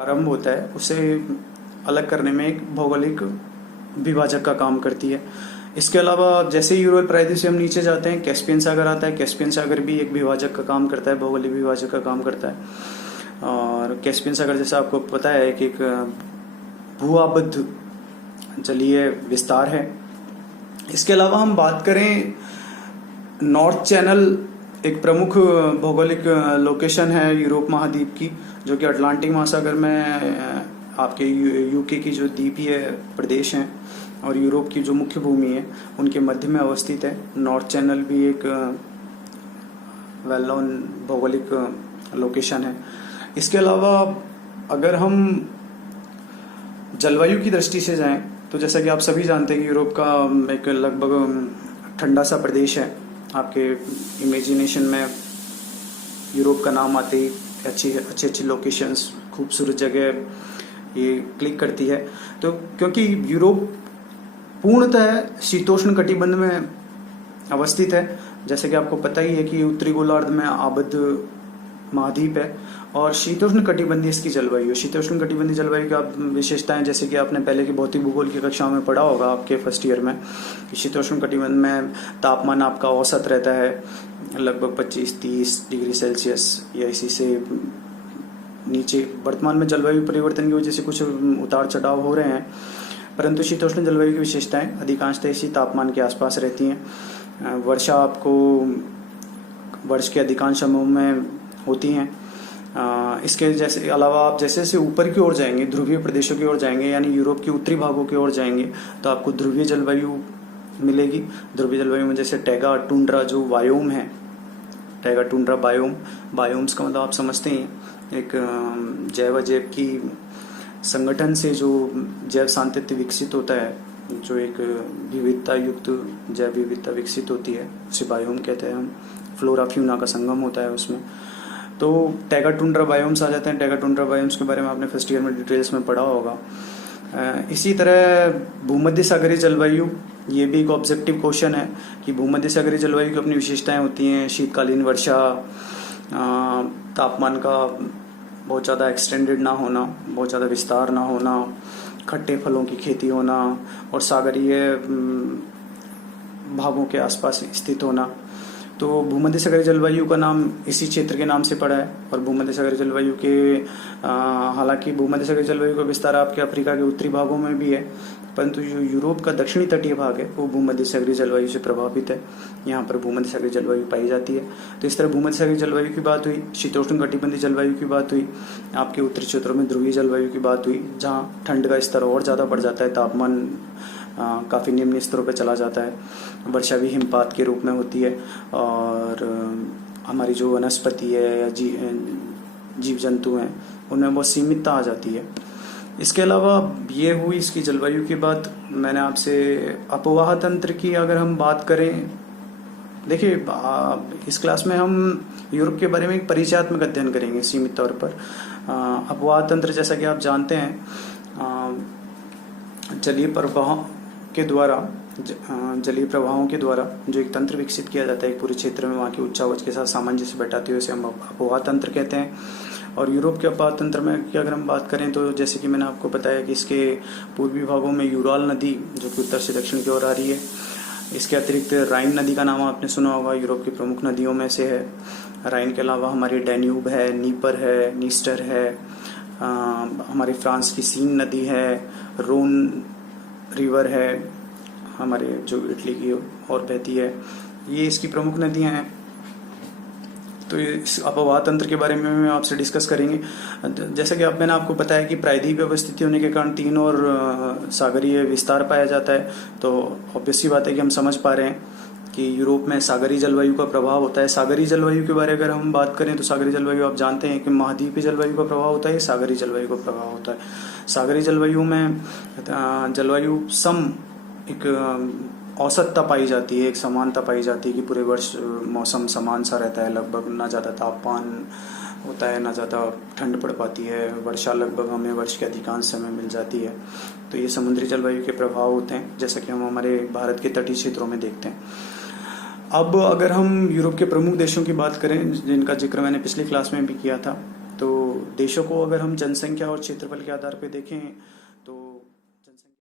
आरंभ होता है उसे अलग करने में एक भौगोलिक विभाजक का काम करती है। इसके अलावा जैसे ही यूरोपीय प्रायद्वीप से हम नीचे जाते हैं, कैस्पियन सागर आता है। कैस्पियन सागर भी एक विभाजक का काम करता है, भौगोलिक विभाजक का काम करता है। और कैस्पियन सागर जैसा आपको पता है कि एक भूआबद्ध जलीय विस्तार है। इसके अलावा हम बात करें नॉर्थ चैनल, एक प्रमुख भौगोलिक लोकेशन है यूरोप महाद्वीप की, जो कि अटलांटिक महासागर में आपके यूके की जो द्वीपीय प्रदेश हैं और यूरोप की जो मुख्य भूमि है उनके मध्य में अवस्थित है। नॉर्थ चैनल भी एक वेल नोन भौगोलिक लोकेशन है। इसके अलावा अगर हम जलवायु की दृष्टि से जाएं तो जैसा कि आप सभी जानते हैं कि यूरोप का एक लगभग ठंडा सा प्रदेश है। आपके इमेजिनेशन में यूरोप का नाम आते ही अच्छी लोकेशंस, खूबसूरत जगह ये क्लिक करती है। तो क्योंकि यूरोप पूर्णतः शीतोष्ण कटिबंध में अवस्थित है, जैसे कि आपको पता ही है कि उत्तरी गोलार्ध में आबद्ध महाद्वीप है और शीतोष्ण कटिबंधीय इसकी जलवायु है। शीतोष्ण कटिबंधीय जलवायु की आप विशेषताएं, जैसे कि आपने पहले की भौतिक भूगोल की कक्षाओं में पढ़ा होगा आपके फर्स्ट ईयर में, कि शीतोष्ण कटिबंध में तापमान आपका औसत रहता है लगभग 25-30 डिग्री सेल्सियस या इसी से नीचे। वर्तमान में जलवायु परिवर्तन की वजह से कुछ उतार चढ़ाव हो रहे हैं, परंतु शीतोष्ण जलवायु की विशेषताएं अधिकांशतः इसी तापमान के आसपास रहती हैं। वर्षा आपको वर्ष के अधिकांश समयों में होती हैं। इसके जैसे अलावा आप जैसे जैसे ऊपर की ओर जाएंगे, ध्रुवीय प्रदेशों की ओर जाएंगे, यानी यूरोप के उत्तरी भागों की ओर जाएंगे, तो आपको ध्रुवीय जलवायु मिलेगी। ध्रुवीय जलवायु में जैसे टैगा टुंड्रा जो वायोम है, टैगा टुंड्रा बायोम्स का मतलब आप समझते हैं, एक जैव अजैव की संगठन से जो जैव सांतत्य विकसित होता है, जो एक विविधता युक्त जैव विविधता विकसित होती है, उसे बायोम कहते हैं हम। फ्लोरा फ्यूना का संगम होता है उसमें, तो टैगा टुंड्रा बायोम्स आ जाते हैं। टैगा टुंड्रा बायोम्स के बारे में आपने फर्स्ट ईयर में डिटेल्स में पढ़ा होगा। इसी तरह भूमध्य सागरीय जलवायु, ये भी एक ऑब्जेक्टिव क्वेश्चन है कि भूमध्य सागरीय जलवायु की अपनी विशेषताएं होती हैं। शीतकालीन वर्षा, तापमान का बहुत ज़्यादा एक्सटेंडेड ना होना, बहुत ज़्यादा विस्तार ना होना, खट्टे फलों की खेती होना और सागरीय भागों के आसपास स्थित होना। तो भूमध्य सागरीय जलवायु का नाम इसी क्षेत्र के नाम से पड़ा है। और भूमध्य सागरीय जलवायु के हालांकि भूमध्य सागरीय जलवायु का विस्तार आपके अफ्रीका के उत्तरी भागों में भी है, परंतु जो यूरोप का दक्षिणी तटीय भाग है वो भूमध्य सागरीय जलवायु से प्रभावित है। यहाँ पर भूमध्य सागरीय जलवायु पाई जाती है। तो इस तरह भूमध्य सागरीय जलवायु की बात हुई, शीतोष्ण कटिबंधीय जलवायु की बात हुई, आपके उत्तरी क्षेत्रों में ध्रुवीय जलवायु की बात हुई, जहाँ ठंड का स्तर और ज़्यादा बढ़ जाता है, तापमान काफ़ी निम्न स्तरों पर चला जाता है, वर्षा भी हिमपात के रूप में होती है और हमारी जो वनस्पति है या जीव जंतु हैं उनमें बहुत सीमितता आ जाती है। इसके अलावा ये हुई इसकी जलवायु की बात। मैंने आपसे अपवाह तंत्र की अगर हम बात करें, देखिए इस क्लास में हम यूरोप के बारे में एक परिचयात्मक अध्ययन करेंगे सीमित तौर पर। अपवाह तंत्र जैसा कि आप जानते हैं, जलीय प्रवाहों के द्वारा जो एक तंत्र विकसित किया जाता है एक पूरे क्षेत्र में, वहाँ की उच्चावच के साथ सामंजस्य बैठाते हुए उसे हम अपवाह तंत्र कहते हैं। और यूरोप के अपवाह तंत्र में की अगर हम बात करें तो जैसे कि मैंने आपको बताया कि इसके पूर्वी भागों में यूराल नदी जो कि उत्तर से दक्षिण की ओर आ रही है। इसके अतिरिक्त राइन नदी का नाम आपने सुना होगा, यूरोप की प्रमुख नदियों में से है। राइन के अलावा हमारी डैन्यूब है, नीपर है, नीस्टर है, हमारी फ्रांस की सीन नदी है, रोन रिवर है, हमारे जो इटली की और बहती है, ये इसकी प्रमुख नदियां हैं। तो इस अपवाह तंत्र के बारे में आपसे डिस्कस करेंगे। जैसा कि मैंने आपको बताया कि प्रायद्वीपीय अवस्थिति होने के कारण तीन और सागरीय विस्तार पाया जाता है, तो ऑब्वियस सी बात है कि हम समझ पा रहे हैं कि यूरोप में सागरीय जलवायु का प्रभाव होता है। सागरीय जलवायु के बारे में अगर हम बात करें तो सागरीय जलवायु आप जानते हैं कि महाद्वीपीय जलवायु का प्रभाव होता है, सागरीय जलवायु का प्रभाव होता है। सागरीय जलवायु में जलवायु सम एक औसतता पाई जाती है, एक समानता पाई जाती है कि पूरे वर्ष मौसम समान सा रहता है, लगभग ना ज़्यादा तापमान होता है ना ज़्यादा ठंड पड़ पाती है, वर्षा लगभग हमें वर्ष के अधिकांश समय मिल जाती है। तो ये समुद्री जलवायु के प्रभाव होते हैं, जैसा कि हम हमारे भारत के तटीय क्षेत्रों में देखते हैं। अब अगर हम यूरोप के प्रमुख देशों की बात करें जिनका जिक्र मैंने पिछली क्लास में भी किया था, तो देशों को अगर हम जनसंख्या और क्षेत्रफल के आधार पे देखें तो